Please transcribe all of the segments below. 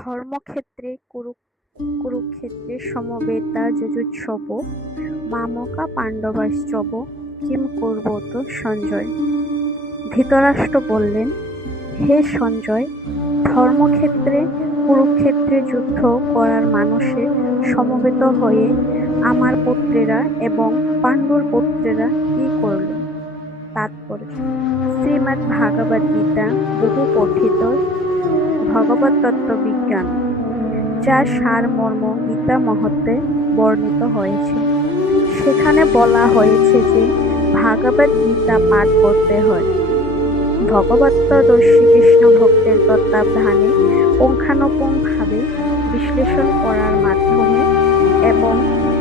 ধর্মক্ষেত্রে কুরুক্ষেত্রে সমবেতা যুযুৎসব মামকা পাণ্ডবাশ্চব Kim কুর্বত Sanjay. Dhritarashtra বললেন, হে সঞ্জয়, ধর্মক্ষেত্রে কুরুক্ষেত্রে যুদ্ধ করার মানসে সমবেত হয়ে আমার পুত্রেরা এবং পাণ্ডুর পুত্রেরা কি করল? তাৎপর্য: শ্রীমদ্ ভাগবত গীতা বহু পঠিত ভগবত তত্ত্ববিজ্ঞান, যার সারমর্ম গীতা মহাত্ম্যে বর্ণিত হয়েছে। সেখানে বলা হয়েছে যে ভাগবত গীতা পাঠ করতে হয় ভগবত্তদর্শী কৃষ্ণ ভক্তের তত্ত্বাবধানে পুঙ্খানুপুঙ্খভাবে বিশ্লেষণ করার মাধ্যমে এবং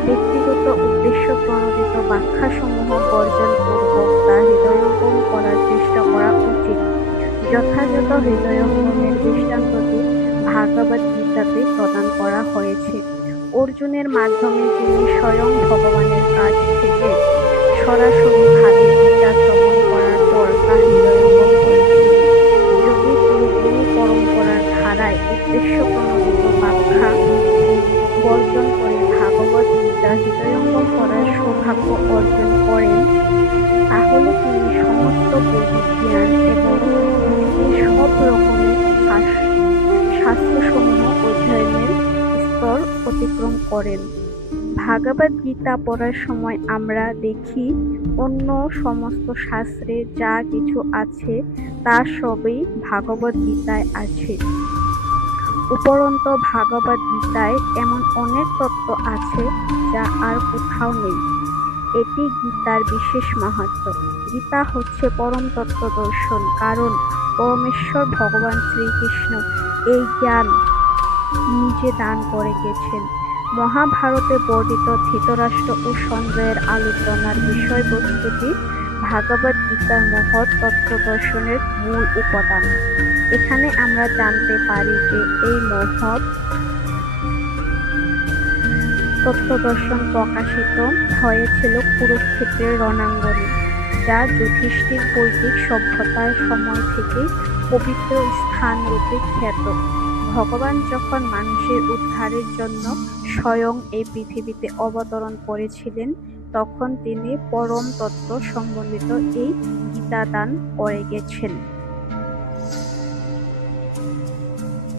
ব্যক্তিগত উদ্দেশ্য প্রণোদিত ব্যাখ্যাসমূহ বর্জনপূর্বক তা হৃদয়ঙ্গম করার চেষ্টা করা উচিত। যথাযথ হৃদয়ঙ্গমের দৃষ্টান্তটি ভাগবত গীতাতে প্রদান করা হয়েছে। অর্জুনের মাধ্যমে যিনি স্বয়ং ভগবানের কাছ থেকে সরাসরিভাবে গীতা শ্রবণ করার পর তা হৃদয়ঙ্গম করেছিলেন। যদি কেউ গুরু পরম্পরার ধারায় উদ্দেশ্য প্রণোদিত ব্যাখ্যা বর্জন করে ভাগবত গীতা হৃদয়ঙ্গম করার সৌভাগ্য অর্জন করেন, তাহলে তিনি সমস্ত বৈদিক জ্ঞান এবং সব রকমের শাস্ত্রসমূহ অধ্যয়নের স্তর অতিক্রম করেন। ভাগবত গীতা পড়ার সময় আমরা দেখি অন্য সমস্ত শাস্ত্রে যা কিছু আছে তা সবই ভাগবত গীতায় আছে। উপরন্তু ভাগবত গীতায় এমন অনেক তত্ত্ব আছে যা আর কোথাও নেই। এটি গীতার বিশেষ মাহাত্ম্য। গীতা হচ্ছে পরম তত্ত্ব দর্শন, কারণ পরমেশ্বর ভগবান শ্রীকৃষ্ণ এই জ্ঞান নিজে দান করে গেছেন। মহাভারতে বর্ণিত ধৃতরাষ্ট্র ও সঞ্জয়ের আলোচনার বিষয়বস্তুটি ভাগবত গীতার মহৎ তত্ত্বদর্শনের মূল উপাদান। এখানে আমরা জানতে পারি যে এই মহৎ তত্ত্বদর্শন প্রকাশিত হয়েছিল কুরুক্ষেত্রের রণাঙ্গনে, যা যুধিষ্ঠির বৈদিক সভ্যতার সময় থেকেই পবিত্র স্থানরূপে খ্যাত। ভগবান যখন মানুষের উদ্ধারের জন্য স্বয়ং এই পৃথিবীতে অবতরণ করেছিলেন, তখন তিনি পরম তত্ত্ব সম্বলিত এই গীতা দান করে গেছেন।